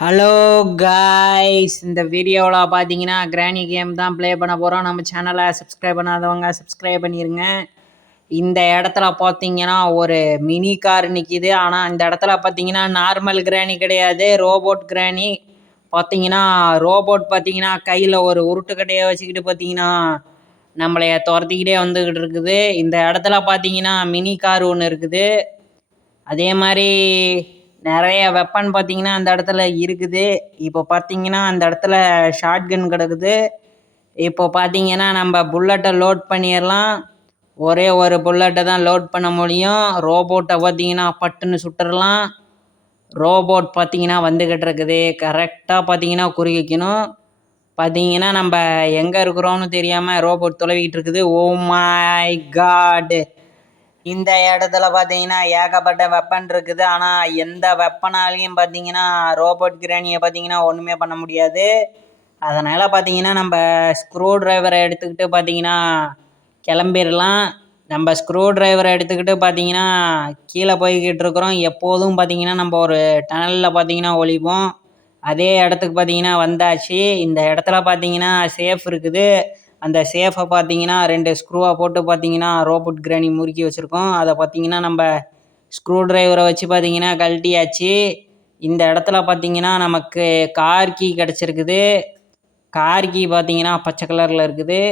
Hello guys, இந்த வீடியோவில் பார்த்தீங்கன்னா கிராணி கேம் தான் ப்ளே பண்ண போகிறோம். நம்ம சேனலை சப்ஸ்கிரைப் பண்ணாதவங்க சப்ஸ்கிரைப் பண்ணிடுங்க. இந்த இடத்துல பார்த்தீங்கன்னா ஒரு மினி கார் நிற்கிது. ஆனால் இந்த இடத்துல பார்த்தீங்கன்னா நார்மல் கிராணி கிடையாது, ரோபோட் கிராணி. பார்த்தீங்கன்னா ரோபோட் பார்த்தீங்கன்னா கையில் ஒரு உருட்டுக்கட்டையை வச்சுக்கிட்டு பார்த்தீங்கன்னா நம்மளைய துரத்திக்கிட்டே வந்துக்கிட்டு இருக்குது. இந்த இடத்துல பார்த்தீங்கன்னா மினி கார் ஒன்று இருக்குது. அதே மாதிரி நிறைய வெப்பன் பார்த்தீங்கன்னா அந்த இடத்துல இருக்குது. இப்போ பார்த்தீங்கன்னா அந்த இடத்துல ஷார்ட் கன் கிடக்குது. இப்போ பார்த்தீங்கன்னா நம்ம புல்லட்டை லோட் பண்ணிடலாம். ஒரே ஒரு புல்லட்டை தான் லோட் பண்ண முடியும். ரோபோட்டை பார்த்தீங்கன்னா பட்டுன்னு சுட்டுடலாம். ரோபோட் பார்த்தீங்கன்னா வந்துக்கிட்டு இருக்குது. கரெக்டாக பார்த்தீங்கன்னா குறிக்கணும். பார்த்தீங்கன்னா நம்ம எங்கே இருக்கிறோம்னு தெரியாமல் ரோபோட் தொலைவிக்கிட்டு இருக்குது. Oh my God! இந்த இடத்துல பார்த்தீங்கன்னா ஏகப்பட்ட வெப்பன் இருக்குது. ஆனால் எந்த வெப்பனாலையும் பார்த்தீங்கன்னா ரோபோட் கிராணியை பார்த்தீங்கன்னா ஒன்றுமே பண்ண முடியாது. அதனால் பார்த்தீங்கன்னா நம்ம ஸ்க்ரூ டிரைவரை எடுத்துக்கிட்டு பார்த்தீங்கன்னா கிளம்பிடலாம். நம்ம ஸ்க்ரூ டிரைவரை எடுத்துக்கிட்டு பார்த்தீங்கன்னா கீழே போய்கிட்டு இருக்கிறோம். எப்போதும் பார்த்தீங்கன்னா நம்ம ஒரு டனலில் பார்த்தீங்கன்னா ஒளிப்போம். அதே இடத்துக்கு பார்த்தீங்கன்னா வந்தாச்சு. இந்த இடத்துல பார்த்தீங்கன்னா சேஃப் இருக்குது. அந்த சேஃபை பார்த்தீங்கன்னா 2 ஸ்க்ரூவை போட்டு பார்த்தீங்கன்னா ரோபோட் கிராணி முறுக்கி வச்சுருக்கோம். அதை பார்த்தீங்கன்னா நம்ம ஸ்க்ரூ டிரைவரை வச்சு பார்த்தீங்கன்னா கழட்டியாச்சு. இந்த இடத்துல பார்த்தீங்கன்னா நமக்கு கார் கீ கிடச்சிருக்குது. கார் கீ பார்த்தீங்கன்னா பச்சை கலரில் இருக்குது.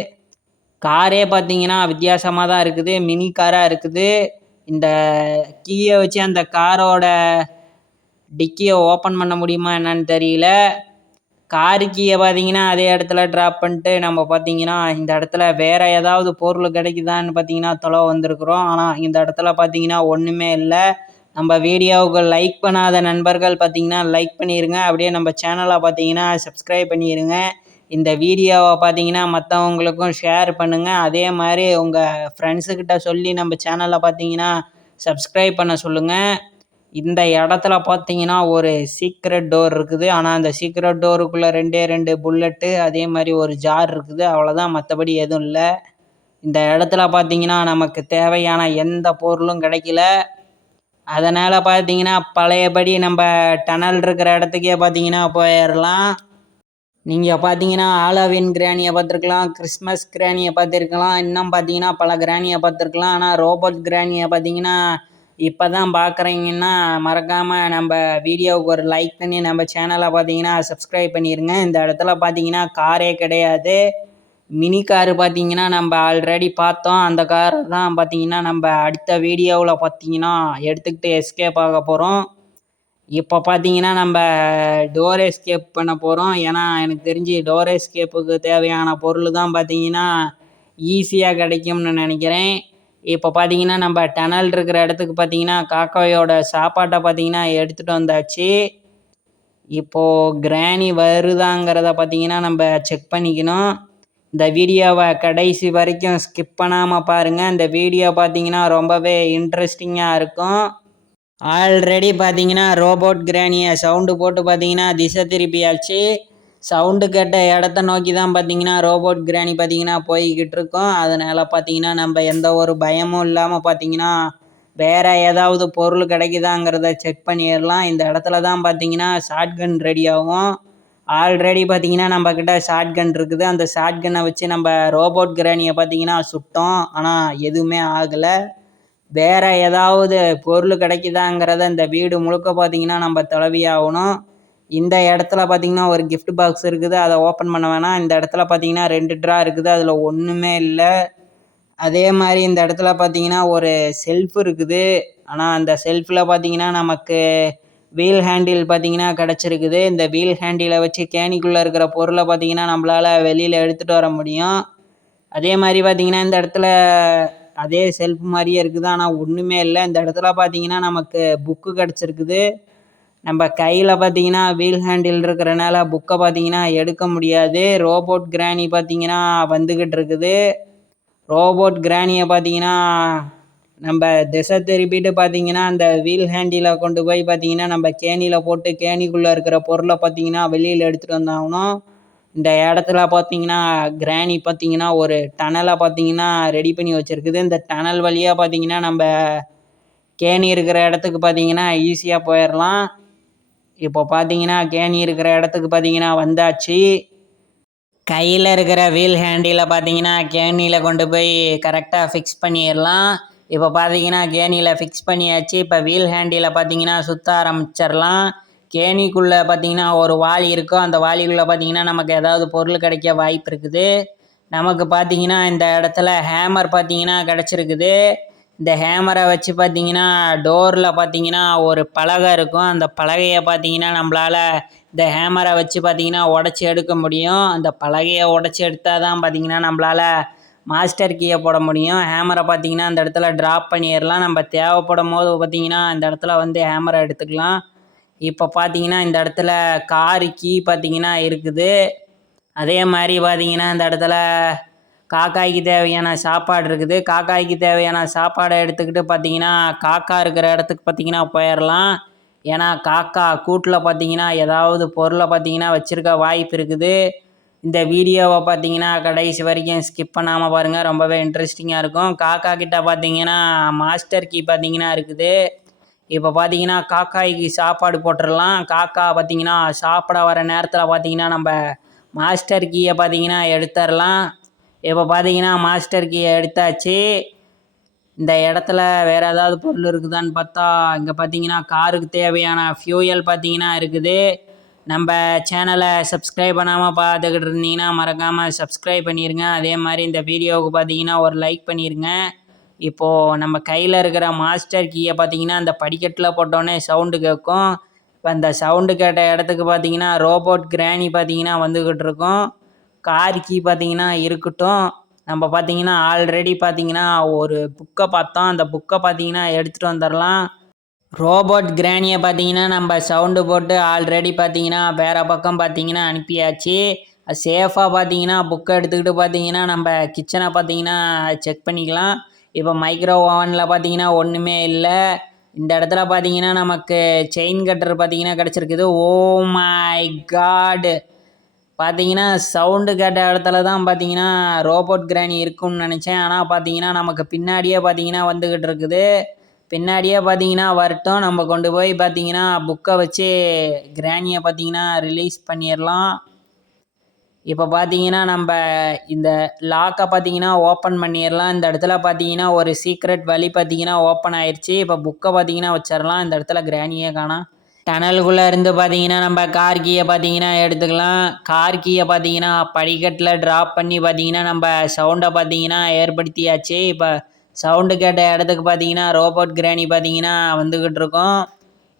காரே பார்த்தீங்கன்னா வித்தியாசமாக தான் இருக்குது, மினி காராக இருக்குது. இந்த கீயை வச்சு அந்த காரோட டிக்கியை ஓப்பன் பண்ண முடியுமா என்னன்னு தெரியல. காரு கீயை பார்த்தீங்கன்னா அதே இடத்துல ட்ராப் பண்ணிட்டு நம்ம பார்த்தீங்கன்னா இந்த இடத்துல வேறு ஏதாவது பொருள் கிடைக்குதான்னு பார்த்தீங்கன்னா தொலைவு வந்திருக்குறோம். ஆனால் இந்த இடத்துல பார்த்தீங்கன்னா ஒன்றுமே இல்லை. நம்ம வீடியோவுக்கு லைக் பண்ணாத நண்பர்கள் பார்த்தீங்கன்னா லைக் பண்ணிடுங்க. அப்படியே நம்ம சேனலை பார்த்தீங்கன்னா சப்ஸ்கிரைப் பண்ணிடுங்க. இந்த வீடியோவை பார்த்தீங்கன்னா மற்றவங்களுக்கும் ஷேர் பண்ணுங்கள். அதே மாதிரி உங்கள் ஃப்ரெண்ட்ஸுக்கிட்ட சொல்லி நம்ம சேனலை பார்த்தீங்கன்னா சப்ஸ்கிரைப் பண்ண சொல்லுங்கள். இந்த இடத்துல பார்த்தீங்கன்னா ஒரு சீக்ரெட் டோர் இருக்குது. ஆனால் அந்த சீக்ரெட் டோருக்குள்ளே 2 புல்லட்டு, அதே மாதிரி ஒரு ஜார் இருக்குது. அவ்வளோதான், மற்றபடி எதுவும் இல்லை. இந்த இடத்துல பார்த்தீங்கன்னா நமக்கு தேவையான எந்த பொருளும் கிடைக்கல. அதனால் பார்த்தீங்கன்னா பழையபடி நம்ம டனல் இருக்கிற இடத்துக்கே பார்த்தீங்கன்னா போயிடலாம். நீங்கள் பார்த்தீங்கன்னா ஹாலோவின் கிராணியை பார்த்துருக்கலாம், கிறிஸ்மஸ் கிராணியை பார்த்துருக்கலாம், இன்னும் பார்த்தீங்கன்னா பல கிராணியை பார்த்துருக்கலாம். ஆனால் ரோபோட் கிராணியை பார்த்தீங்கன்னா இப்போ தான் பார்க்குறீங்கன்னா மறக்காமல் நம்ம வீடியோவுக்கு ஒரு லைக் பண்ணி நம்ம சேனலை பார்த்தீங்கன்னா சப்ஸ்கிரைப் பண்ணிடுங்க. இந்த இடத்துல பார்த்தீங்கன்னா காரே கிடையாது, மினி காரு பார்த்தீங்கன்னா நம்ம ஆல்ரெடி பார்த்தோம். அந்த காரை தான் பார்த்தீங்கன்னா நம்ம அடுத்த வீடியோவில் பார்த்தீங்கன்னா எடுத்துக்கிட்டு எஸ்கேப் ஆக போகிறோம். இப்போ பார்த்தீங்கன்னா நம்ம டோர் எஸ்கேப் பண்ண போகிறோம். ஏன்னா எனக்கு தெரிஞ்சு டோர் எஸ்கேப்புக்கு தேவையான பொருள் தான் பார்த்தீங்கன்னா ஈஸியாக கிடைக்கும்னு நினைக்கிறேன். இப்போ பார்த்தீங்கன்னா நம்ம டனல் இருக்கிற இடத்துக்கு பார்த்தீங்கன்னா காக்காயோட சாப்பாட்டை பார்த்தீங்கன்னா எடுத்துகிட்டு வந்தாச்சு. இப்போது கிராணி வருதாங்கிறத பார்த்தீங்கன்னா நம்ம செக் பண்ணிக்கணும். இந்த வீடியோவை கடைசி வரைக்கும் ஸ்கிப் பண்ணாமல் பாருங்கள். இந்த வீடியோ பார்த்தீங்கன்னா ரொம்பவே இன்ட்ரெஸ்டிங்காக இருக்கும். ஆல்ரெடி பார்த்தீங்கன்னா ரோபோட் கிராணியை சவுண்டு போட்டு பார்த்தீங்கன்னா திசை திருப்பியாச்சு. சவுண்டு கேட்ட இடத்த நோக்கி தான் பார்த்தீங்கன்னா ரோபோட் கிராணி பார்த்தீங்கன்னா போய்கிட்டு இருக்கோம். அதனால் பார்த்தீங்கன்னா நம்ம எந்த ஒரு பயமும் இல்லாமல் பார்த்தீங்கன்னா வேறு ஏதாவது பொருள் கிடைக்குதாங்கிறத செக் பண்ணிடலாம். இந்த இடத்துல தான் பார்த்தீங்கன்னா ஷார்ட் கன் ரெடி ஆகும். ஆல்ரெடி பார்த்தீங்கன்னா நம்மக்கிட்ட ஷார்ட் கன் இருக்குது. அந்த ஷார்ட் கன்னை வச்சு நம்ம ரோபோட் கிராணியை பார்த்தீங்கன்னா சுட்டோம். ஆனால் எதுவுமே ஆகலை. வேறு ஏதாவது பொருள் கிடைக்குதாங்கிறத இந்த வீடு முழுக்க பார்த்தீங்கன்னா நம்ம தொலைவியாகணும். இந்த இடத்துல பார்த்தீங்கன்னா ஒரு கிஃப்ட் பாக்ஸ் இருக்குது, அதை ஓப்பன் பண்ண வேணாம். இந்த இடத்துல பார்த்தீங்கன்னா 2 ட்ரா இருக்குது, அதில் ஒன்றுமே இல்லை. அதே மாதிரி இந்த இடத்துல பார்த்தீங்கன்னா ஒரு செல்ஃப் இருக்குது. ஆனால் அந்த செல்ஃபில் பார்த்தீங்கன்னா நமக்கு வீல் ஹேண்டில் பார்த்தீங்கன்னா கிடச்சிருக்குது. இந்த வீல் ஹேண்டிலை வச்சு கேணிக்குள்ளே இருக்கிற பொருளை பார்த்தீங்கன்னா நம்மளால் வெளியில் எடுத்துகிட்டு வர முடியும். அதே மாதிரி பார்த்தீங்கன்னா இந்த இடத்துல அதே செல்ஃப் மாதிரியே இருக்குது, ஆனால் ஒன்றுமே இல்லை. இந்த இடத்துல பார்த்தீங்கன்னா நமக்கு புக்கு கிடச்சிருக்குது. நம்ம கையில் பார்த்தீங்கன்னா வீல் ஹேண்டில் இருக்கிறனால புக்கை பார்த்தீங்கன்னா எடுக்க முடியாது. ரோபோட் கிராணி பார்த்தீங்கன்னா வந்துக்கிட்டு இருக்குது. ரோபோட் கிராணியை பார்த்தீங்கன்னா நம்ம திசை திருப்பிட்டு பார்த்தீங்கன்னா அந்த வீல் ஹேண்டிலை கொண்டு போய் பார்த்தீங்கன்னா நம்ம கேணியில் போட்டு கேணிக்குள்ளே இருக்கிற பொருளை பார்த்தீங்கன்னா வெளியில் எடுத்துகிட்டு வந்தாகணும். இந்த இடத்துல பார்த்தீங்கன்னா கிராணி பார்த்தீங்கன்னா ஒரு டனலை பார்த்தீங்கன்னா ரெடி பண்ணி வச்சுருக்குது. இந்த டனல் வழியாக பார்த்தீங்கன்னா நம்ம கேணி இருக்கிற இடத்துக்கு பார்த்தீங்கன்னா ஈஸியாக போயிடலாம். இப்போ பார்த்தீங்கன்னா கேணி இருக்கிற இடத்துக்கு பார்த்தீங்கன்னா வந்தாச்சு. கையில் இருக்கிற வீல் ஹேண்டில் பார்த்தீங்கன்னா கேணியில் கொண்டு போய் கரெக்டாக ஃபிக்ஸ் பண்ணிடலாம். இப்போ பார்த்தீங்கன்னா கேணியில் ஃபிக்ஸ் பண்ணியாச்சு. இப்போ வீல் ஹேண்டில் பார்த்தீங்கன்னா சுற்ற ஆரம்பிச்சிடலாம். கேணிக்குள்ளே பார்த்தீங்கன்னா ஒரு வாளி இருக்கும். அந்த வாளிக்குள்ளே பார்த்தீங்கன்னா நமக்கு ஏதாவது பொருள் கிடைக்க வாய்ப்பு இருக்குது. நமக்கு பார்த்தீங்கன்னா இந்த இடத்துல ஹேமர் பார்த்தீங்கன்னா கிடச்சிருக்குது. இந்த ஹேமரை வச்சு பார்த்தீங்கன்னா டோரில் பார்த்தீங்கன்னா ஒரு பலகை இருக்கும். அந்த பலகையை பார்த்தீங்கன்னா நம்மளால் இந்த ஹேமரை வச்சு பார்த்தீங்கன்னா உடச்சி எடுக்க முடியும். அந்த பலகையை உடச்சி எடுத்தால் தான் பார்த்தீங்கன்னா நம்மளால் மாஸ்டர் கீயை போட முடியும். ஹேமரை பார்த்தீங்கன்னா அந்த இடத்துல ட்ராப் பண்ணிடலாம். நம்ம தேவைப்படும் போது பார்த்தீங்கன்னா இந்த இடத்துல வந்து ஹேமரை எடுத்துக்கலாம். இப்போ பார்த்தீங்கன்னா இந்த இடத்துல காரு கீ பார்த்தீங்கன்னா இருக்குது. அதே மாதிரி பார்த்தீங்கன்னா இந்த இடத்துல காக்காய்க்கு தேவையான சாப்பாடு இருக்குது. காக்காய்க்கு தேவையான சாப்பாடை எடுத்துக்கிட்டு பார்த்தீங்கன்னா காக்கா இருக்கிற இடத்துக்கு பார்த்தீங்கன்னா போயிடலாம். ஏன்னா காக்கா கூட்டில் பார்த்தீங்கன்னா ஏதாவது பொருளை பார்த்தீங்கன்னா வச்சுருக்க வாய்ப்பு இருக்குது. இந்த வீடியோவை பார்த்தீங்கன்னா கடைசி வரைக்கும் ஸ்கிப் பண்ணாமல் பாருங்கள், ரொம்பவே இன்ட்ரெஸ்டிங்காக இருக்கும். காக்கா கிட்ட பார்த்தீங்கன்னா மாஸ்டர் கீ பார்த்தீங்கன்னா இருக்குது. இப்போ பார்த்தீங்கன்னா காக்காய்க்கு சாப்பாடு போட்டுடலாம். காக்கா பார்த்தீங்கன்னா சாப்பிட வர நேரத்தில் பார்த்தீங்கன்னா நம்ம மாஸ்டர் கீயை பார்த்தீங்கன்னா எடுத்துடலாம். இப்போ பார்த்தீங்கன்னா மாஸ்டர் கீயை எடுத்தாச்சு. இந்த இடத்துல வேறு ஏதாவது பொருள் இருக்குதான்னு பார்த்தா இங்கே பார்த்தீங்கன்னா காருக்கு தேவையான ஃபியூயல் பார்த்தீங்கன்னா இருக்குது. நம்ம சேனலை சப்ஸ்கிரைப் பண்ணாமல் பார்த்துக்கிட்டு இருந்தீங்கன்னா மறக்காமல் சப்ஸ்கிரைப் பண்ணிடுங்க. அதே மாதிரி இந்த வீடியோவுக்கு பார்த்தீங்கன்னா ஒரு லைக் பண்ணிடுங்க. இப்போது நம்ம கையில் இருக்கிற மாஸ்டர் கீயை பார்த்தீங்கன்னா அந்த படிக்கட்டில் போட்டோன்னே சவுண்டு கேட்கும். இப்போ அந்த சவுண்டு கேட்ட இடத்துக்கு பார்த்தீங்கன்னா ரோபோட் கிராணி பார்த்தீங்கன்னா வந்துக்கிட்டு இருக்கும். கார் கீ பார்த்தீங்கன்னா இருக்கட்டும். நம்ம பார்த்தீங்கன்னா ஆல்ரெடி பார்த்தீங்கன்னா ஒரு புக்கை பார்த்தோம். அந்த புக்கை பார்த்தீங்கன்னா எடுத்துகிட்டு வந்துடலாம். ரோபோட் கிராணியை பார்த்தீங்கன்னா நம்ம சவுண்டு போட்டு ஆல்ரெடி பார்த்தீங்கன்னா வேறு பக்கம் பார்த்தீங்கன்னா அனுப்பியாச்சு. சேஃபாக பார்த்தீங்கன்னா புக்கை எடுத்துக்கிட்டு பார்த்தீங்கன்னா நம்ம கிச்சனை பார்த்தீங்கன்னா செக் பண்ணிக்கலாம். இப்போ மைக்ரோ ஓவனில் பார்த்தீங்கன்னா ஒன்றுமே இல்லை. இந்த இடத்துல பார்த்தீங்கன்னா நமக்கு செயின் கட்டர் பார்த்தீங்கன்னா கிடச்சிருக்குது. Oh my god! பார்த்தீங்கன்னா சவுண்டு கேட்ட இடத்துல தான் பார்த்தீங்கன்னா ரோபோட் கிராணி இருக்கும்னு நினச்சேன். ஆனால் பார்த்தீங்கன்னா நமக்கு பின்னாடியே பார்த்தீங்கன்னா வந்துக்கிட்டு இருக்குது. பின்னாடியே பார்த்தீங்கன்னா வரட்டும். நம்ம கொண்டு போய் பார்த்தீங்கன்னா புக்கை வச்சு கிராணியை பார்த்தீங்கன்னா ரிலீஸ் பண்ணிடலாம். இப்போ பார்த்தீங்கன்னா நம்ம இந்த லாக்கை பார்த்தீங்கன்னா ஓப்பன் பண்ணிடலாம். இந்த இடத்துல பார்த்தீங்கன்னா ஒரு சீக்ரெட் வழி பார்த்தீங்கன்னா ஓப்பன் ஆயிடுச்சு. இப்போ புக்கை பார்த்தீங்கன்னா வச்சிடலாம். இந்த இடத்துல கிராணியே காணோம். டனலுக்குள்ளே இருந்து பார்த்தீங்கன்னா நம்ம கார் கீயை பார்த்தீங்கன்னா எடுத்துக்கலாம். கார் கீயை பார்த்தீங்கன்னா படிக்கட்டில் ட்ராப் பண்ணி பார்த்தீங்கன்னா நம்ம சவுண்டை பார்த்தீங்கன்னா ஏற்படுத்தியாச்சு. இப்போ சவுண்டு கேட்ட இடத்துக்கு பார்த்தீங்கன்னா ரோபோட் கிராணி பார்த்தீங்கன்னா வந்துக்கிட்டு இருக்கோம்.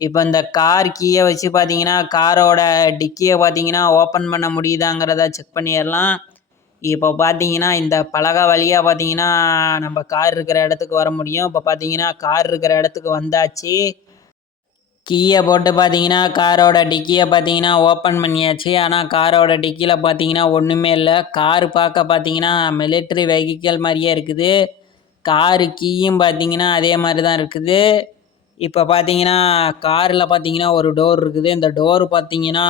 இப்போ இந்த கார் கீயை வச்சு பார்த்தீங்கன்னா காரோட டிக்கியை பார்த்தீங்கன்னா ஓப்பன் பண்ண முடியுதாங்கிறத செக் பண்ணிடலாம். இப்போ பார்த்தீங்கன்னா இந்த பலகை வழியாக பார்த்தீங்கன்னா நம்ம கார் இருக்கிற இடத்துக்கு வர முடியும். இப்போ பார்த்தீங்கன்னா கார் இருக்கிற இடத்துக்கு வந்தாச்சு. கீயை போட்டு பார்த்தீங்கன்னா காரோட டிக்கியை பார்த்தீங்கன்னா ஓப்பன் பண்ணியாச்சு. ஆனால் காரோட டிக்கியில் பார்த்தீங்கன்னா ஒன்றுமே இல்லை. காரு பார்க்க பார்த்தீங்கன்னா மிலிட்ரி வெஹிக்கிள் மாதிரியே இருக்குது. காரு கீயும் பார்த்தீங்கன்னா அதே மாதிரி தான் இருக்குது. இப்போ பார்த்தீங்கன்னா காரில் பார்த்தீங்கன்னா ஒரு டோர் இருக்குது. இந்த டோர் பார்த்தீங்கன்னா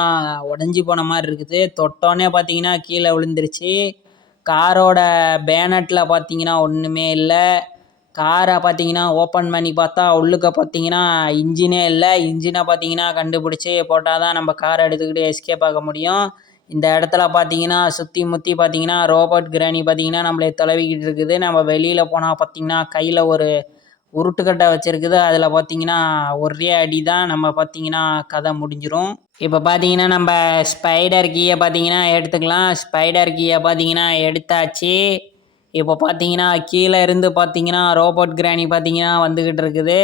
உடஞ்சி போன மாதிரி இருக்குது. தொட்டோன்னே பார்த்தீங்கன்னா கீழே விழுந்துருச்சு. காரோட பேனட்டில் பார்த்தீங்கன்னா ஒன்றுமே இல்லை. காரை பார்த்தீங்கன்னா ஓப்பன் பண்ணி பார்த்தா உள்ளுக்க பார்த்தீங்கன்னா இன்ஜினே இல்லை. இன்ஜினை பார்த்தீங்கன்னா கண்டுபிடிச்சி போட்டால் தான் நம்ம காரை எடுத்துக்கிட்டு எஸ்கேப் ஆக முடியும். இந்த இடத்துல பார்த்தீங்கன்னா சுற்றி முற்றி பார்த்தீங்கன்னா ரோபோட் கிராணி பார்த்தீங்கன்னா நம்மளை தடவிக்கிட்டு இருக்குது. நம்ம வெளியில் போனால் பார்த்தீங்கன்னா கையில் ஒரு உருட்டுக்கட்டை வச்சுருக்குது. அதில் பார்த்தீங்கன்னா ஒரே அடி தான் நம்ம பார்த்தீங்கன்னா கதை முடிஞ்சிடும். இப்போ பார்த்தீங்கன்னா நம்ம ஸ்பைடர் கீயை பார்த்தீங்கன்னா எடுத்துக்கலாம். ஸ்பைடர் கீயை பார்த்தீங்கன்னா எடுத்தாச்சு. இப்போ பார்த்தீங்கன்னா கீழே இருந்து பார்த்தீங்கன்னா ரோபோட் கிராணி பார்த்தீங்கன்னா வந்துக்கிட்டு இருக்குது.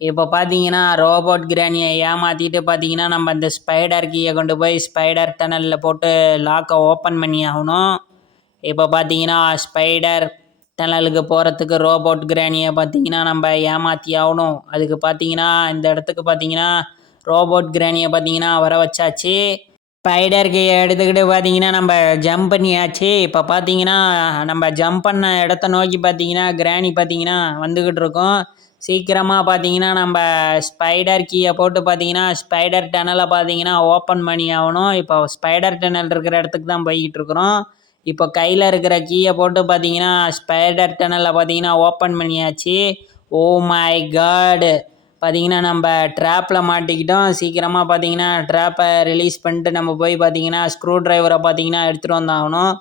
இப்போ பார்த்தீங்கன்னா ரோபோட் கிராணியை ஏமாற்றிட்டு பார்த்தீங்கன்னா நம்ம இந்த ஸ்பைடர் கீயை கொண்டு போய் ஸ்பைடர் டனலில் போட்டு லாக்கை ஓப்பன் பண்ணி ஆகணும். இப்போ பார்த்தீங்கன்னா ஸ்பைடர் டனலுக்கு போகிறதுக்கு ரோபோட் கிராணியை பார்த்தீங்கன்னா நம்ம ஏமாற்றி ஆகணும். அதுக்கு பார்த்தீங்கன்னா இந்த இடத்துக்கு பார்த்தீங்கன்னா ரோபோட் கிராணியை பார்த்தீங்கன்னா வர வச்சாச்சு. ஸ்பைடர் கீயை எடுத்துக்கிட்டு பார்த்தீங்கன்னா நம்ம ஜம்ப் பண்ணியாச்சு. இப்போ பார்த்தீங்கன்னா நம்ம ஜம்ப் பண்ண இடத்த நோக்கி பார்த்தீங்கன்னா கிராணி பார்த்தீங்கன்னா வந்துக்கிட்டு இருக்கோம். சீக்கிரமாக பார்த்தீங்கன்னா நம்ம ஸ்பைடர் கீயை போட்டு பார்த்தீங்கன்னா ஸ்பைடர் டனலை பார்த்தீங்கன்னா ஓப்பன் பண்ணி ஆகணும். இப்போ ஸ்பைடர் டனல் இருக்கிற இடத்துக்கு தான் போய்கிட்டு இருக்கிறோம். இப்போ கையில் இருக்கிற கீயை போட்டு பார்த்தீங்கன்னா ஸ்பைடர் டனலை பார்த்தீங்கன்னா ஓப்பன் பண்ணியாச்சு. Oh my god! பார்த்தீங்கன்னா நம்ம ட்ராப்பில் மாட்டிக்கிட்டோம். சீக்கிரமாக பார்த்தீங்கன்னா ட்ராப்பை ரிலீஸ் பண்ணிட்டு நம்ம போய் பார்த்தீங்கன்னா ஸ்க்ரூ ட்ரைவரை பார்த்தீங்கன்னா எடுத்துகிட்டு வந்தாகணும்.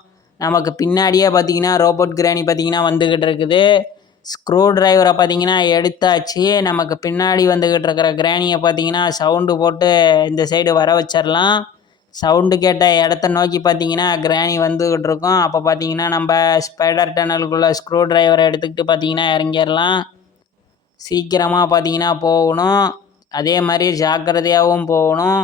நமக்கு பின்னாடியே பார்த்தீங்கன்னா ரோபோட் கிராணி பார்த்தீங்கன்னா வந்துக்கிட்டு இருக்குது. ஸ்க்ரூ ட்ரைவரை பார்த்தீங்கன்னா எடுத்தாச்சு. நமக்கு பின்னாடி வந்துக்கிட்டு இருக்கிற கிராணியை பார்த்தீங்கன்னா சவுண்டு போட்டு இந்த சைடு வர வச்சிடலாம். சவுண்டு கேட்ட இடத்த நோக்கி பார்த்தீங்கன்னா கிராணி வந்துக்கிட்டு இருக்கோம். அப்போ பார்த்தீங்கன்னா நம்ம ஸ்பைடர் டனலுக்குள்ளே ஸ்க்ரூ ட்ரைவரை எடுத்துக்கிட்டு பார்த்தீங்கன்னா இறங்கிடலாம். சீக்கிரமாக பார்த்தீங்கன்னா போகணும். அதே மாதிரி ஜாக்கிரதையாகவும் போகணும்.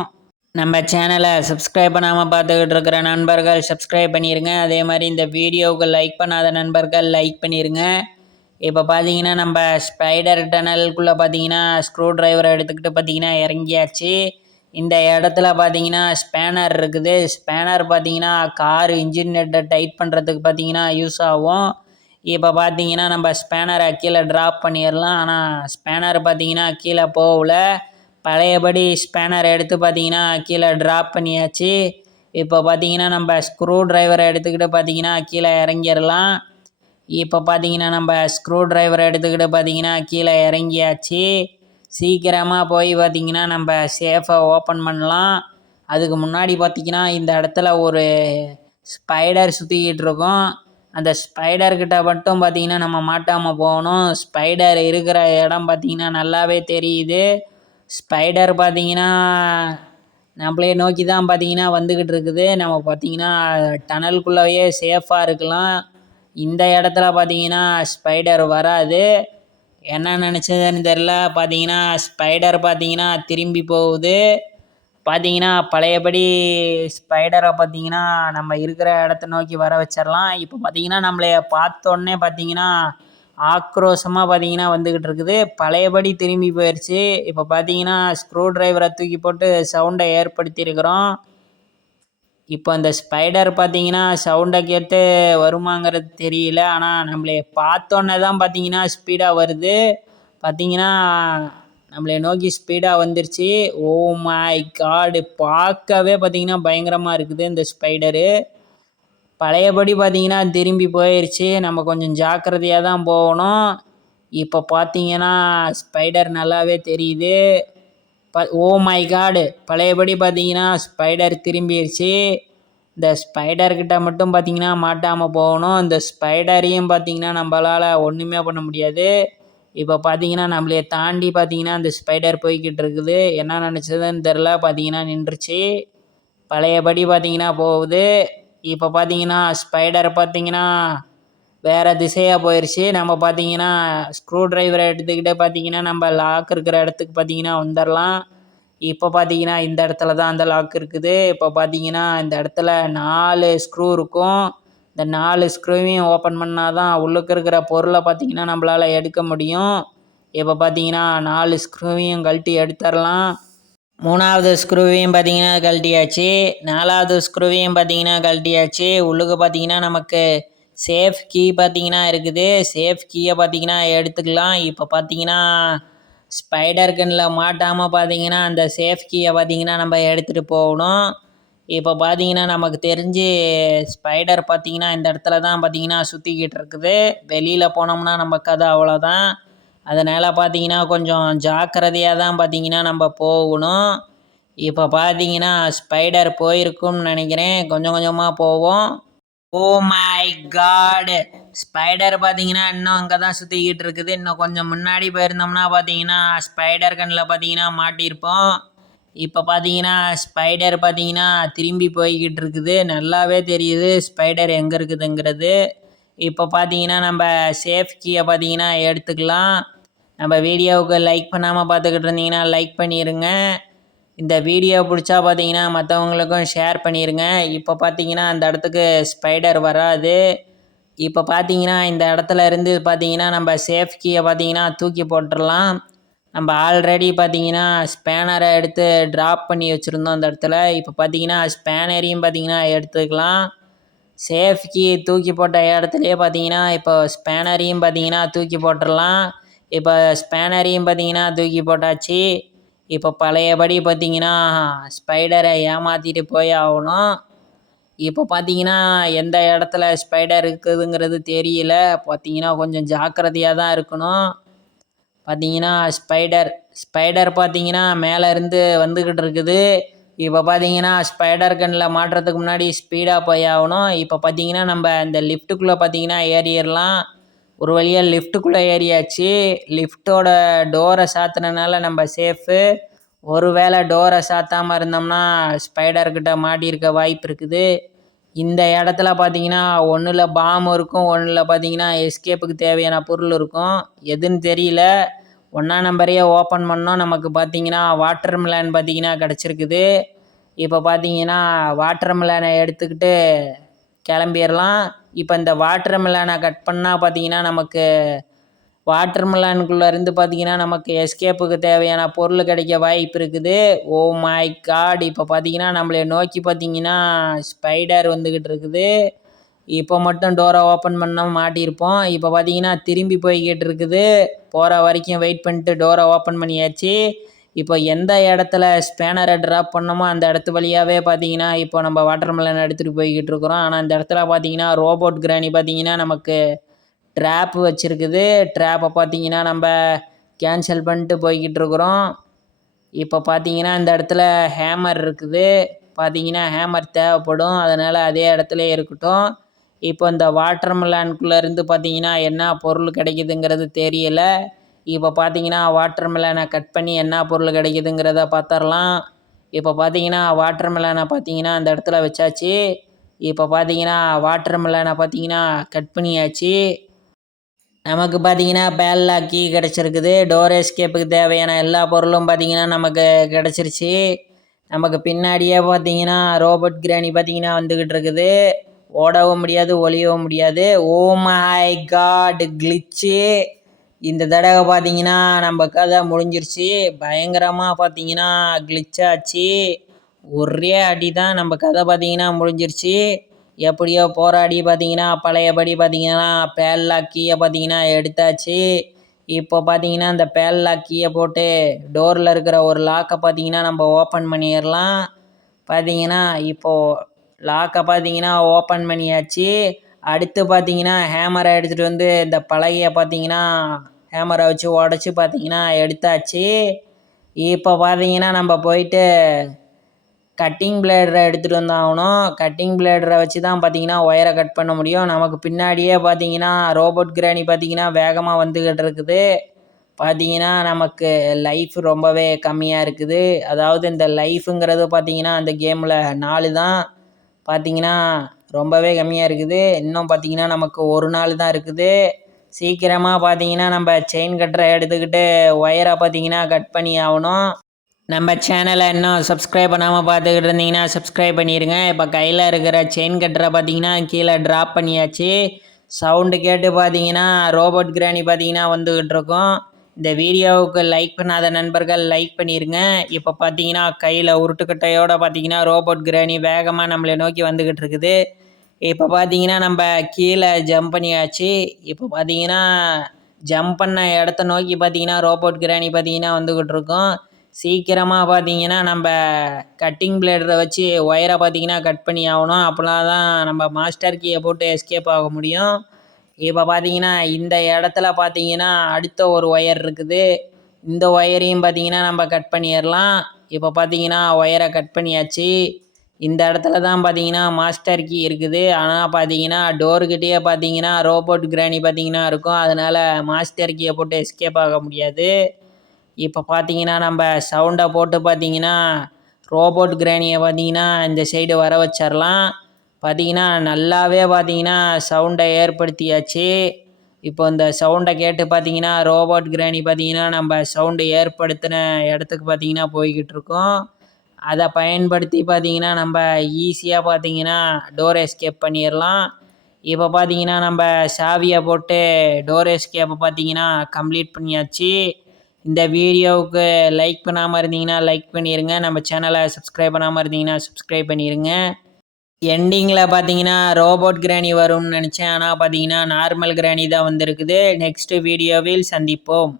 நம்ம சேனலை சப்ஸ்கிரைப் பண்ணாமல் பார்த்துக்கிட்டு இருக்கிற நண்பர்கள் சப்ஸ்கிரைப் பண்ணிடுங்க. அதே மாதிரி இந்த வீடியோவுக்கு லைக் பண்ணாத நண்பர்கள் லைக் பண்ணிடுங்க. இப்போ பார்த்தீங்கன்னா நம்ம ஸ்பைடர் டனலுக்குள்ளே பார்த்தீங்கன்னா ஸ்க்ரூ ட்ரைவரை எடுத்துக்கிட்டு பார்த்தீங்கன்னா இறங்கியாச்சு. இந்த இடத்துல பார்த்தீங்கன்னா ஸ்பேனர் இருக்குது. ஸ்பேனர் பார்த்தீங்கன்னா கார் இன்ஜின் நெட்டை டைட் பண்ணுறதுக்கு பார்த்தீங்கன்னா யூஸ் ஆகும். இப்போ பார்த்தீங்கன்னா நம்ம ஸ்பேனரை கீழே ட்ராப் பண்ணிடலாம். ஆனால் ஸ்பேனர் பார்த்தீங்கன்னா கீழே போகல. பழையபடி ஸ்பேனர் எடுத்து பார்த்தீங்கன்னா கீழே ட்ராப் பண்ணியாச்சு. இப்போ பார்த்தீங்கன்னா நம்ம ஸ்க்ரூ ட்ரைவரை எடுத்துக்கிட்டு பார்த்தீங்கன்னா கீழே இறங்கிடலாம். இப்போ பார்த்தீங்கன்னா நம்ம ஸ்க்ரூ ட்ரைவரை எடுத்துக்கிட்டு பார்த்தீங்கன்னா கீழே இறங்கியாச்சு. சீக்கிரமாக போய் பார்த்தீங்கன்னா நம்ம சேஃபை ஓப்பன் பண்ணலாம். அதுக்கு முன்னாடி பார்த்தீங்கன்னா இந்த இடத்துல ஒரு ஸ்பைடர் சுற்றிக்கிட்டு இருக்கோம். அந்த ஸ்பைடர்கிட்ட மட்டும் பார்த்தீங்கன்னா நம்ம மாட்டாமல் போகணும். ஸ்பைடர் இருக்கிற இடம் பார்த்தீங்கன்னா நல்லாவே தெரியுது. ஸ்பைடர் பார்த்தீங்கன்னா நம்மளே நோக்கி தான் பார்த்தீங்கன்னா வந்துக்கிட்டு இருக்குது. நம்ம பார்த்தீங்கன்னா டனலுக்குள்ளேயே சேஃபாக இருக்கலாம். இந்த இடத்துல பார்த்தீங்கன்னா ஸ்பைடர் வராது. என்ன நினச்சதுன்னு தெரில. பார்த்தீங்கன்னா ஸ்பைடர் பார்த்தீங்கன்னா திரும்பி போகுது. பார்த்தீங்கன்னா பழையபடி ஸ்பைடரை பார்த்தீங்கன்னா நம்ம இருக்கிற இடத்த நோக்கி வர வச்சிடலாம். இப்போ பார்த்தீங்கன்னா நம்மளைய பார்த்தோன்னே பார்த்தீங்கன்னா ஆக்ரோஷமாக பார்த்தீங்கன்னா வந்துக்கிட்டு இருக்குது. பழையபடி திரும்பி போயிடுச்சு. இப்போ பார்த்தீங்கன்னா ஸ்க்ரூ ட்ரைவரை தூக்கி போட்டு சவுண்டை ஏற்படுத்தியிருக்கிறோம். இப்போ அந்த ஸ்பைடர் பார்த்தீங்கன்னா சவுண்டை கேட்டு வருமாங்கிறது தெரியல. ஆனால் நம்மளை பார்த்தோன்னே தான் பார்த்தீங்கன்னா ஸ்பீடாக வருது. பார்த்தீங்கன்னா நம்மளை நோக்கி ஸ்பீடாக வந்துருச்சு. ஓ மை காடு, பார்க்கவே பார்த்தீங்கன்னா பயங்கரமாக இருக்குது இந்த ஸ்பைடரு. பழையபடி பார்த்தீங்கன்னா திரும்பி போயிடுச்சு. நம்ம கொஞ்சம் ஜாக்கிரதையாக தான் போகணும். இப்போ பார்த்தீங்கன்னா ஸ்பைடர் நல்லாவே தெரியுது. ஓ மை காடு, பழையபடி பார்த்தீங்கன்னா ஸ்பைடர் திரும்பிடுச்சு. இந்த ஸ்பைடர்கிட்ட மட்டும் பார்த்தீங்கன்னா மாட்டாமல் போகணும். இந்த ஸ்பைடரையும் பார்த்தீங்கன்னா நம்மளால் ஒன்றுமே பண்ண முடியாது. இப்போ பார்த்தீங்கன்னா நம்மளைய தாண்டி பார்த்தீங்கன்னா அந்த ஸ்பைடர் போய்கிட்டு இருக்குது. என்ன நினச்சதுன்னு தெரில. பார்த்தீங்கன்னா நின்றுச்சு. பழையபடி பார்த்தீங்கன்னா போகுது. இப்போ பார்த்தீங்கன்னா ஸ்பைடர் பார்த்தீங்கன்னா வேறு திசையாக போயிடுச்சு. நம்ம பார்த்தீங்கன்னா ஸ்க்ரூ ட்ரைவரை எடுத்துக்கிட்டே பார்த்தீங்கன்னா நம்ம லாக் இருக்கிற இடத்துக்கு பார்த்தீங்கன்னா வந்துடலாம். இப்போ பார்த்தீங்கன்னா இந்த இடத்துல தான் அந்த லாக் இருக்குது. இப்போ பார்த்தீங்கன்னா இந்த இடத்துல 4 ஸ்க்ரூ இருக்கும். இந்த 4 ஸ்க்ரூவையும் ஓப்பன் பண்ணால் தான் உள்ளுக்கு இருக்கிற பொருளை பார்த்தீங்கன்னா நம்மளால் எடுக்க முடியும். இப்போ பார்த்தீங்கன்னா 4 ஸ்க்ரூவையும் கழட்டி எடுத்துடலாம். 3வது ஸ்க்ரூவையும் பார்த்தீங்கன்னா கழட்டியாச்சு. 4வது ஸ்க்ரூவையும் பார்த்தீங்கன்னா கழட்டியாச்சு. உள்ளுக்கு பார்த்தீங்கன்னா நமக்கு சேஃப் கீ பார்த்தீங்கன்னா இருக்குது. சேஃப் கீயை பார்த்தீங்கன்னா எடுத்துக்கலாம். இப்போ பார்த்தீங்கன்னா ஸ்பைடர் கன்னில் மாட்டாமல் பார்த்தீங்கன்னா அந்த சேஃப் கீயை பார்த்தீங்கன்னா நம்ம எடுத்துகிட்டு போகணும். இப்போ பார்த்தீங்கன்னா நமக்கு தெரிஞ்சு ஸ்பைடர் பார்த்தீங்கன்னா இந்த இடத்துல தான் பார்த்தீங்கன்னா சுற்றிக்கிட்டு இருக்குது. வெளியில் போனோம்னா நம்ம கதை அவ்வளோதான். அதனால் பார்த்தீங்கன்னா கொஞ்சம் ஜாக்கிரதையாக தான் பார்த்தீங்கன்னா நம்ம போகணும். இப்போ பார்த்தீங்கன்னா ஸ்பைடர் போயிருக்கும்னு நினைக்கிறேன். கொஞ்சம் கொஞ்சமாக போவோம். ஓ மை காடு, ஸ்பைடர் பார்த்தீங்கன்னா இன்னும் அங்கே தான் சுற்றிக்கிட்டு இருக்குது. இன்னும் கொஞ்சம் முன்னாடி போயிருந்தோம்னா பார்த்தீங்கன்னா ஸ்பைடர் கண்ணில் பார்த்தீங்கன்னா மாட்டியிருப்போம். இப்போ பார்த்தீங்கன்னா ஸ்பைடர் பார்த்தீங்கன்னா திரும்பி போய்கிட்டு இருக்குது. நல்லாவே தெரியுது ஸ்பைடர் எங்கே இருக்குதுங்கிறது. இப்போ பார்த்தீங்கன்னா நம்ம சேஃப் கீயை பார்த்தீங்கன்னா எடுத்துக்கலாம். நம்ம வீடியோவுக்கு லைக் பண்ணாமல் பார்த்துக்கிட்டு இருந்தீங்கன்னா லைக் பண்ணிடுங்க. இந்த வீடியோ பிடிச்சா பார்த்தீங்கன்னா மற்றவங்களுக்கும் ஷேர் பண்ணிடுங்க. இப்போ பார்த்தீங்கன்னா அந்த இடத்துக்கு ஸ்பைடர் வராது. இப்போ பார்த்தீங்கன்னா இந்த இடத்துல இருந்து பார்த்தீங்கன்னா நம்ம சேஃப் கீயை பார்த்தீங்கன்னா தூக்கி போட்டுடலாம். நம்ம ஆல்ரெடி பார்த்தீங்கன்னா ஸ்பேனரை எடுத்து ட்ராப் பண்ணி வச்சுருந்தோம் அந்த இடத்துல. இப்போ பார்த்தீங்கன்னா ஸ்பேனரையும் பார்த்தீங்கன்னா எடுத்துக்கலாம். சேஃப் கீ தூக்கி போட்ட இடத்துலையே பார்த்தீங்கன்னா இப்போ ஸ்பேனரையும் பார்த்தீங்கன்னா தூக்கி போட்டுடலாம். இப்போ ஸ்பேனரையும் பார்த்தீங்கன்னா தூக்கி போட்டாச்சு. இப்போ பழையபடி பார்த்தீங்கன்னா ஸ்பைடரை ஏமாற்றிட்டு போய் ஆகணும். இப்போ பார்த்தீங்கன்னா எந்த இடத்துல ஸ்பைடர் இருக்குதுங்கிறது தெரியல. பார்த்தீங்கன்னா கொஞ்சம் ஜாக்கிரதையாக தான் இருக்கணும். பார்த்தீங்கன்னா ஸ்பைடர் பார்த்தீங்கன்னா மேலே இருந்து வந்துக்கிட்டு இருக்குது. இப்போ பார்த்தீங்கன்னா ஸ்பைடர் கன்னில் மாட்டுறதுக்கு முன்னாடி ஸ்பீடாக போய் ஆகணும். இப்போ பார்த்தீங்கன்னா நம்ம இந்த லிஃப்ட்டுக்குள்ளே பார்த்தீங்கன்னா ஏறிடலாம். ஒரு வழியாக லிஃப்ட்டுக்குள்ளே ஏறியாச்சு. லிஃப்ட்டோட டோரை சாத்தினனால நம்ம சேஃபு. ஒரு வேளை டோரை சாத்தாமல் இருந்தோம்னா ஸ்பைடர்கிட்ட மாட்டியிருக்க வாய்ப்பு இருக்குது. இந்த இடத்துல பார்த்தீங்கன்னா ஒன்றில் பாம் இருக்கும், ஒன்றில் பார்த்தீங்கன்னா எஸ்கேப்புக்கு தேவையான பொருள் இருக்கும். எதுன்னு தெரியல. 1ஆம் நம்பரையே ஓப்பன் பண்ணோம். நமக்கு பார்த்தீங்கன்னா வாட்டர் மிலன் பார்த்தீங்கன்னா கிடச்சிருக்குது. இப்போ பார்த்தீங்கன்னா வாட்டர் மிலனை எடுத்துக்கிட்டு கிளம்பிடலாம். இப்போ இந்த வாட்டர் மிலனை கட் பண்ணால் பார்த்தீங்கன்னா நமக்கு வாட்டர் மிலனுக்குள்ளே இருந்து பார்த்தீங்கன்னா நமக்கு எஸ்கேப்புக்கு தேவையான பொருள் கிடைக்க வாய்ப்பு இருக்குது. Oh my God! இப்போ பார்த்தீங்கன்னா நம்மளை நோக்கி பார்த்தீங்கன்னா ஸ்பைடர் வந்துக்கிட்டு இருக்குது. இப்போ மட்டும் டோரை ஓப்பன் பண்ணால் மாட்டியிருப்போம். இப்போ பார்த்தீங்கன்னா திரும்பி போய்கிட்டு இருக்குது. போகிற வரைக்கும் வெயிட் பண்ணிட்டு டோரை ஓப்பன் பண்ணியாச்சு. இப்போ எந்த இடத்துல ஸ்பேனரை ட்ராப் பண்ணோமோ அந்த இடத்து வழியாகவே பார்த்தீங்கன்னா இப்போ நம்ம வாட்டர் மிலன் எடுத்துகிட்டு போய்கிட்டு இருக்கிறோம். ஆனால் இந்த இடத்துல பார்த்தீங்கன்னா ரோபோட் கிராணி பார்த்தீங்கன்னா நமக்கு ட்ராப் வச்சுருக்குது. ட்ராப்பை பார்த்தீங்கன்னா நம்ம கேன்சல் பண்ணிட்டு போய்கிட்டு இருக்கிறோம். இப்போ பார்த்தீங்கன்னா இந்த இடத்துல ஹேமர் இருக்குது. பார்த்தீங்கன்னா ஹேமர் தேவைப்படும். அதனால் அதே இடத்துல இருக்கட்டும். இப்போ இந்த வாட்டர் மிலனுக்குள்ளேருந்து பார்த்தீங்கன்னா என்ன பொருள் கிடைக்குதுங்கிறது தெரியல. இப்போ பார்த்தீங்கன்னா வாட்டர் மிலனை கட் பண்ணி என்ன பொருள் கிடைக்குதுங்கிறத பார்த்துடலாம். இப்போ பார்த்தீங்கன்னா வாட்டர் மிலனை பார்த்தீங்கன்னா அந்த இடத்துல வச்சாச்சு. இப்போ பார்த்தீங்கன்னா வாட்டர் மிலனை பார்த்தீங்கன்னா கட் பண்ணியாச்சு. நமக்கு பார்த்தீங்கன்னா பேட்லாக் கீ கிடச்சிருக்குது. டோர் எஸ்கேப்புக்கு தேவையான எல்லா பொருளும் பார்த்தீங்கன்னா நமக்கு கிடச்சிருச்சு. நமக்கு பின்னாடியே பார்த்தீங்கன்னா ரோபோட் கிராணி பார்த்தீங்கன்னா வந்துக்கிட்டு இருக்குது. ஓடவும் முடியாது, ஒளியவும் முடியாது. Oh my god! கிளிச்சு! இந்த தடவை பார்த்தீங்கன்னா நம்ம கதை முடிஞ்சிருச்சு. பயங்கரமாக பார்த்தீங்கன்னா கிளிச்சாச்சு. ஒரே அடி தான் நம்ம கதை பார்த்தீங்கன்னா முடிஞ்சிருச்சு. எப்படியோ போராடி பார்த்தீங்கன்னா பழையபடி பார்த்தீங்கன்னா பேட்லாக் கீயை பார்த்தீங்கன்னா எடுத்தாச்சு. இப்போ பார்த்தீங்கன்னா இந்த பேட்லாக் கீயை போட்டு டோரில் இருக்கிற ஒரு லாக்கை பார்த்தீங்கன்னா நம்ம ஓப்பன் பண்ணிடலாம். பார்த்தீங்கன்னா இப்போது லாக்கை பார்த்தீங்கன்னா ஓப்பன் பண்ணியாச்சு. அடுத்து பார்த்தீங்கன்னா ஹேமரை எடுத்துகிட்டு வந்து இந்த பலகையை பார்த்தீங்கன்னா ஹேமரை வச்சு உடச்சி பார்த்தீங்கன்னா எடுத்தாச்சு. இப்போ பார்த்தீங்கன்னா நம்ம போயிட்டு கட்டிங் பிளேடரை எடுத்துகிட்டு வந்தாகணும். கட்டிங் பிளேடரை வச்சு தான் பார்த்தீங்கன்னா ஒயரை கட் பண்ண முடியும். நமக்கு பின்னாடியே பார்த்தீங்கன்னா ரோபோட் கிராணி பார்த்தீங்கன்னா வேகமாக வந்துக்கிட்டு இருக்குது. பார்த்தீங்கன்னா நமக்கு லைஃப் ரொம்பவே கம்மியாக இருக்குது. அதாவது இந்த லைஃபுங்கிறது பார்த்தீங்கன்னா அந்த கேமில் 4 தான். பார்த்தீங்கன்னா ரொம்பவே கம்மியாக இருக்குது. இன்னும் பார்த்தீங்கன்னா நமக்கு 1 நாள் தான் இருக்குது. சீக்கிரமாக பார்த்தீங்கன்னா நம்ம செயின் கட்டரை எடுத்துக்கிட்டு ஒயரை பார்த்தீங்கன்னா கட் பண்ணி ஆகணும். நம்ம சேனலை இன்னும் சப்ஸ்கிரைப் பண்ணாமல் பார்த்துக்கிட்டு இருந்தீங்கன்னா சப்ஸ்கிரைப் பண்ணிடுங்க. இப்போ கையில் இருக்கிற செயின் கட்டரை பார்த்தீங்கன்னா கீழே ட்ராப் பண்ணியாச்சு. சவுண்டு கேட்டு பார்த்தீங்கன்னா ரோபோட் கிராணி பார்த்தீங்கன்னா வந்துக்கிட்டு இருக்கோம். இந்த வீடியோவுக்கு லைக் பண்ணாத நண்பர்கள் லைக் பண்ணிடுங்க. இப்போ பார்த்தீங்கன்னா கையில் உருட்டுக்கட்டையோடு பார்த்தீங்கன்னா ரோபோட் கிராணி வேகமாக நம்மளை நோக்கி வந்துக்கிட்டு இருக்குது. இப்போ பார்த்தீங்கன்னா நம்ம கீழே ஜம்ப் பண்ணியாச்சு. இப்போ பார்த்தீங்கன்னா ஜம்ப் பண்ண இடத்த நோக்கி பார்த்தீங்கன்னா ரோபோட் கிராணி பார்த்தீங்கன்னா வந்துக்கிட்டு இருக்கோம். சீக்கிரமாக பார்த்தீங்கன்னா நம்ம கட்டிங் பிளேடரை வச்சு ஒயரை பார்த்தீங்கன்னா கட் பண்ணி ஆகணும். அப்படின்னா தான் நம்ம மாஸ்டர் கீயை போட்டு எஸ்கேப் ஆக முடியும். இப்போ பார்த்தீங்கன்னா இந்த இடத்துல பார்த்தீங்கன்னா அடுத்த ஒரு ஒயர் இருக்குது. இந்த ஒயரையும் பார்த்தீங்கன்னா நம்ம கட் பண்ணிடலாம். இப்போ பார்த்தீங்கன்னா ஒயரை கட் பண்ணியாச்சு. இந்த இடத்துல தான் பார்த்தீங்கன்னா மாஸ்டர் கீ இருக்குது. ஆனால் பார்த்தீங்கன்னா டோர்கிட்டே பார்த்தீங்கன்னா ரோபோட் கிராணி பார்த்தீங்கன்னா இருக்கும். அதனால் மாஸ்டர் கீயை போட்டு எஸ்கேப் ஆக முடியாது. இப்போ பார்த்தீங்கன்னா நம்ம சவுண்டை போட்டு பார்த்தீங்கன்னா ரோபோட் கிராணியை பார்த்தீங்கன்னா இந்த சைடு வர வச்சிடலாம். பார்த்தீங்கன்னா நல்லாவே பார்த்தீங்கன்னா சவுண்டை ஏற்படுத்தியாச்சு. இப்போ இந்த சவுண்டை கேட்டு பார்த்தீங்கன்னா ரோபோட் கிராணி பார்த்தீங்கன்னா நம்ம சவுண்டு ஏற்படுத்தின இடத்துக்கு பார்த்தீங்கன்னா போய்கிட்டு இருக்கோம். அதை பயன்படுத்தி பார்த்தீங்கன்னா நம்ம ஈஸியாக பார்த்தீங்கன்னா டோர் எஸ்கேப் பண்ணிடலாம். இப்போ பார்த்தீங்கன்னா நம்ம சாவியை போட்டு டோர் எஸ்கேப்பை பார்த்தீங்கன்னா கம்ப்ளீட் பண்ணியாச்சு. இந்த வீடியோவுக்கு லைக் பண்ணாமல் இருந்தீங்கன்னா லைக் பண்ணிடுங்க. நம்ம சேனலை சப்ஸ்கிரைப் பண்ணாமல் இருந்தீங்கன்னா சப்ஸ்கிரைப் பண்ணிடுங்க. எண்டிங்கில் பார்த்தீங்கன்னா ரோபோட் கிராணி வரும்னு நினச்சேன். ஆனால் பார்த்தீங்கன்னா நார்மல் கிராணி தான் வந்திருக்குது. நெக்ஸ்ட் வீடியோவில் சந்திப்போம்.